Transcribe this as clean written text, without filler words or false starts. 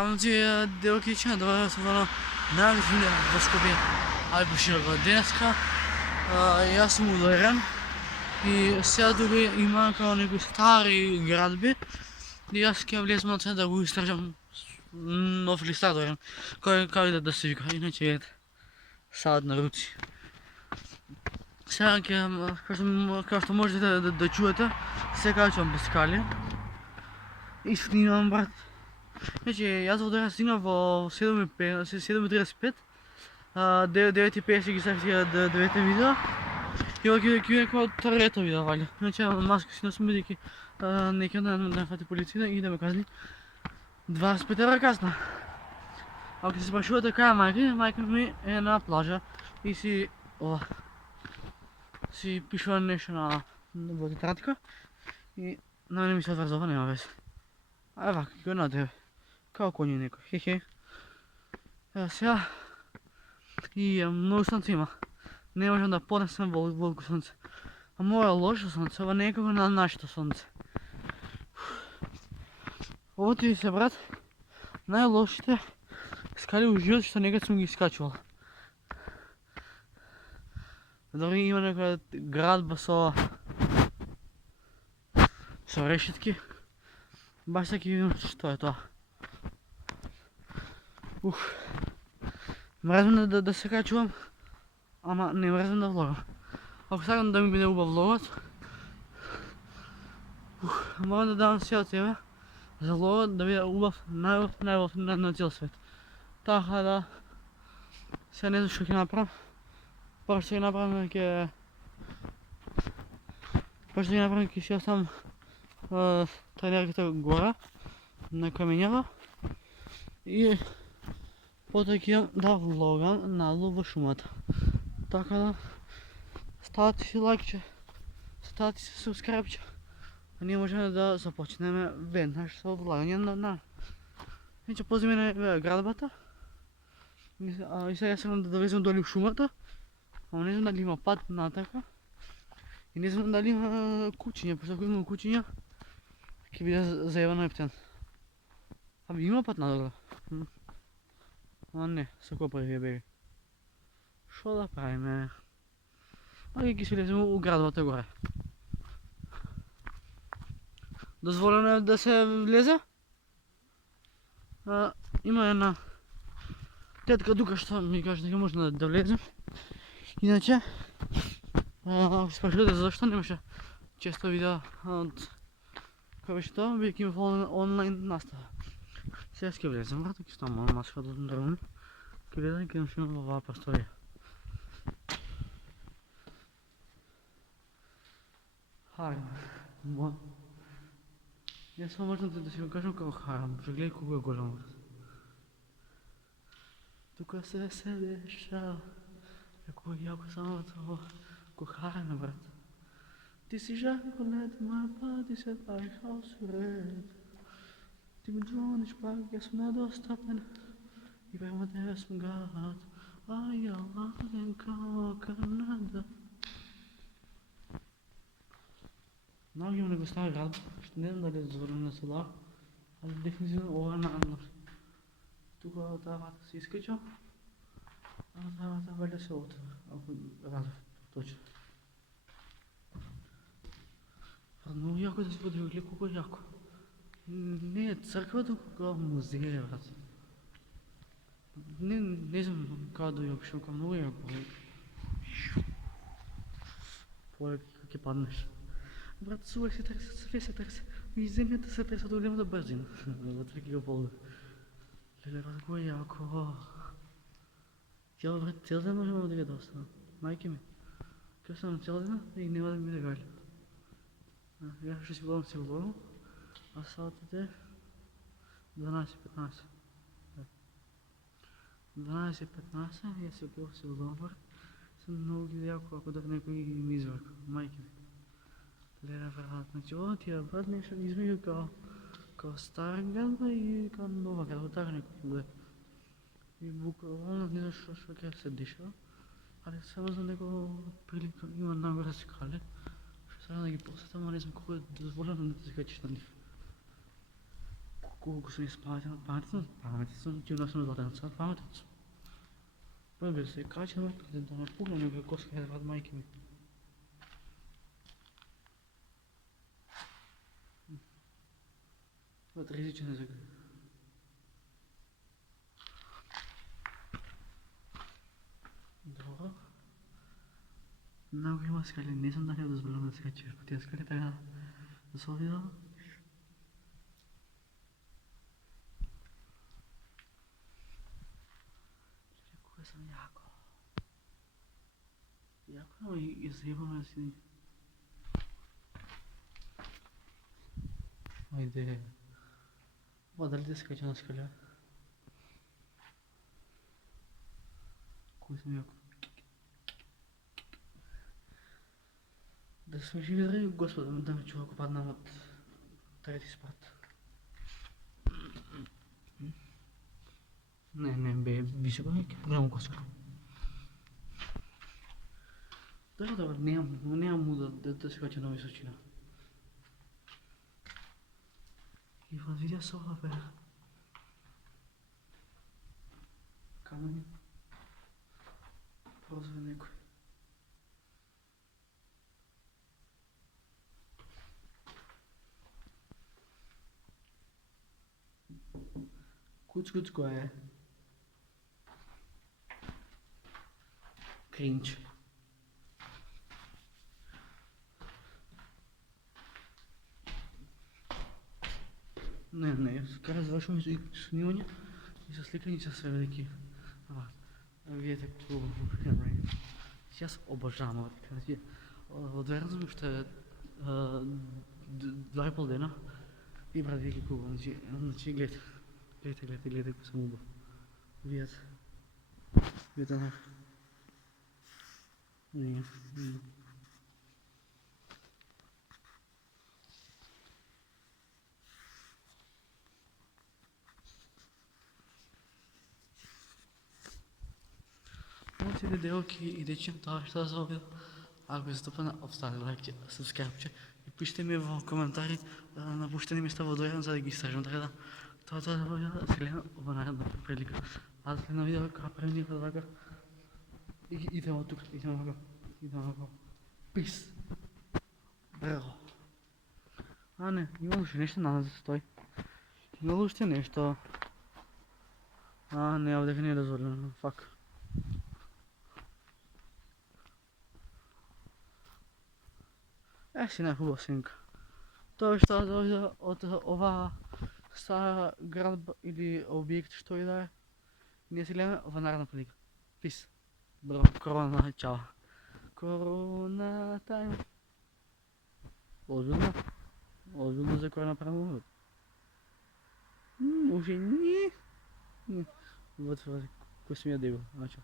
Там Деокича, да са най-различни възкоби Албушира Денеска. И аз съм ударен. И сега дори има като някои стари градби. И аз ще влезем на цена да го изтържам нов листатор. Кой да се вика, иначе е сад на руци. Сега, както можете да чуете, се качвам без скали. И снимам, брат. Значи, аз вчера стигнах в 7:35, 9:50 ги ставих двете видеа. И какво трето видео валя. Значи, маска си носим, бидейки нека да фати полицията и да ме казни 25 евра казна. Ако се спрашува така, майка ми е на плажа и си пишува нещо на тетрадка и на мене ми се отвързава, няма вес. Ева, какво на тебе? Kao konju neko, hehe. Evo se ja i mnogo sunce ima. Ne možem da podnesem veliko sunce. A moje je loše sunce, ovo nekako na našето sunce. Ovo ti se, brat, най-лошите скали в живота, що некогда съм ги изкачвал. Дори има някакъв градба со решетки. Баш всеки видим, що е това. Мразим да се качвам, ама не мразим да влогам. Ако сакам да ми биде убав влогът, мога да давам все от себе за влогът да биде убав най-лов на цял свет. Така да, сега не знам що ќе направам. Първо ще ги направим ке си оставам тренерката гора на каменява и после ќе идам да влогам надолу во шумата. Така да, ставате си лайкче, ставате си субскрайбче. А ние можем да започнем веднъж с влагане на. Иначе пози мене градбата. И сега искам да влезем долу в шумата. Ама не знам дали има път натака. И не знам дали има кучиња, пошто ако има кучиња, ќе биде заебано ептен. Абе има път надолу. А не, се копај беги. Шо да правиме? Ќе си влезем у градбата горе. Дозволено е да се влезе? Има една тетка тука што ми каже дека може да влезем. Иначе, ако се спрашувате защо немаше често видеа от кога беше тоа, бидејќи има онлайн настава. Сега ќе влезем, брат, ќе ставам маска да дрвам. Ќе влезем и ќе имам во оваа просторија. Харам. Јас само можам да си го кажам како харам, што гледај колко е голем. Тука се дешава, како јако само тоа, ко хараме, брат. Ти си жарко лет, моја па, ти се правиш осуред. Ти ми звониш пак, јас сум недостапен и према тебе сум гад. Ај, ја ладен као Канада. Много има него става градба, што не знам дали е дозволено на селар, али дефинитивно ова е наднор. Тука таа врата се искача, а таа врата валја се отвора, ако разов точно. Много јако да се подивили, колко е јако. Не е црква, тука музеја, брат. Не знам како да ја опишам, како много јако. Поле како ќе паднеш. Брат, сувек се тресе, све се тресе. И земјата се тресе до големата брзина. Вътре ги го полга. Леле, брат, го е јако. Брат, цел ден можем да ги достанам. Майке ми. Кај съм цел ден и нема да ми да галя. Јас ще си влогам, а саатът е 12:15. 12:15 и јас си около си влогам, брат. Съм много ги јако, ако да некој ми изврка. Майке ми. Леле, брат, значи ова ти е, брат, нешто измеѓу као стара градба и као нова градба, така некој ќе буде. И буквално не знам што ќе се дешава, али само за некоја прилика има нагоре скале, што сега да ги посетам, а не знам колко е дозволено да се качиш на нив. Колко са изпратени паметници, ти да съм златенца паметници. Първи се кача, бе, да не пугаме какво се казват майки ми. Вот различен язык. Добро. Много има скали, не съм дали да дозволям да скачиш по тия скали, така да се видя. Кое съм яко. Яко, но и заебаме си. Айде. Дали да скача на скаля? Кое съм яко. Да сме живи, драги Господа, да ме чува, ако паднам от трети спад. Не, бе, високо е, голямо коска. Добре, нямам му да се кача на височина. И видя соха, бе. Камъни. Прозва некой. Куцко е. Кринч. Не, скоро завършваме снимане и са сликани с велики. Видите какво направи. Аз обожавам така. Отверно ми ще 2,5 дена и брат вики какво. Значи гледайте, какво съм убав. Видите на. Не. Моите видеоки и дечим това ще за видео. Ако ви стъпна, остави лайк, subscribe и пишете ми в коментари напущени места в долу, за да ги стажим. Така да, това да бъде сега в наредна прилика. Аз след на видео, как правим ние така. Идем от тук, идем ако. Пис. Браво. Не, имало ще нещо на нас стой. Имало ще нещо. Не, овдека не е дозволено, фак. Си най-хубава снимка. Той ще дойде от ова стара градба или обект, що и да е. Ние си гледаме в наредна прилика. Пис. Браво, корона, чао. Корона тайм. Озбилно за корона право. Уже не. Вот, кое съм я дебил. Чао.